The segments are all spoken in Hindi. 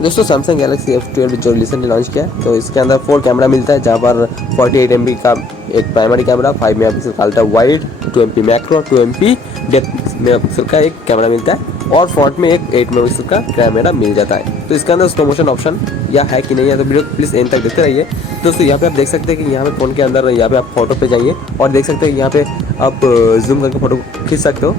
दोस्तों सैमसंग गैलेक्सी F12 जो रिसेंटली लॉन्च किया है, तो इसके अंदर 4 कैमरा मिलता है, जहाँ पर 48 MP का एक प्राइमरी कैमरा, 5 मेगापिक्सल का ultra wide, 2 MP macro, 2 MP depth megapixel का एक कैमरा मिलता है, और फ्रंट में एक 8 मेगापिक्सल का कैमरा मिल जाता है। तो इसके अंदर स्लो मोशन ऑप्शन या है कि नहीं है, तो वीडियो प्लीज़ एंड तक देखते रहिए। दोस्तों यहाँ पे आप देख सकते हैं कि यहाँ पे फ़ोन के अंदर यहाँ पे आप फोटो पे जाइए और देख सकते हैं कि यहाँ पे आप जूम करके फ़ोटो खींच सकते हो,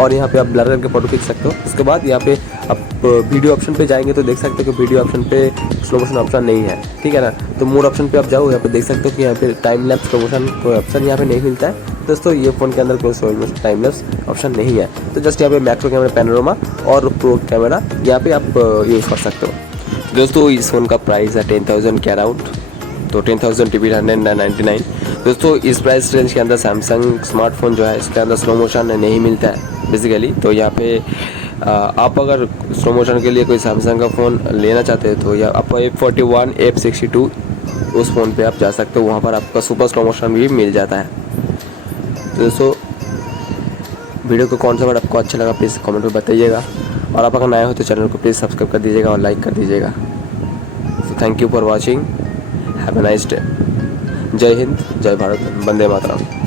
और यहाँ पे आप ब्लर करके फ़ोटो खींच सकते हो। उसके बाद यहाँ पे आप वीडियो ऑप्शन पे जाएंगे तो देख सकते हो कि वीडियो ऑप्शन पे स्लो मोशन ऑप्शन नहीं है, ठीक है ना। तो मोड ऑप्शन पे आप जाओ, यहाँ पे देख सकते हो कि यहाँ पे टाइम लैप्स स्लो मोशन कोई ऑप्शन यहाँ पे नहीं मिलता है। दोस्तों ये फ़ोन के अंदर कोई slow motion time lapse option नहीं है। तो जस्ट यहाँ पे मैक्रो कैमरा, पैनोरामा और प्रो कैमरा यहाँ पे आप यूज़ कर सकते हो। दोस्तों इस फ़ोन का प्राइस है 10,000 के अराउंड, तो 10,000 199। दोस्तों इस प्राइस रेंज के अंदर सैमसंग स्मार्टफोन जो है इसके अंदर स्लो मोशन नहीं मिलता है बेसिकली। तो यहाँ पे आप अगर स्लो मोशन के लिए कोई सैमसंग का फ़ोन लेना चाहते हैं तो या आप F41 F62 उस फ़ोन पे आप जा सकते हो, वहाँ पर आपका सुपर स्लो मोशन भी मिल जाता है। तो दोस्तों वीडियो को कौन सा वर्ड आपको अच्छा लगा प्लीज़ कमेंट में बताइएगा, और आप अगर नए हो तो चैनल को प्लीज़ सब्सक्राइब कर दीजिएगा और लाइक कर दीजिएगा। So thank you for watching, have a nice day. जय हिंद, जय भारत, वंदे मातरम।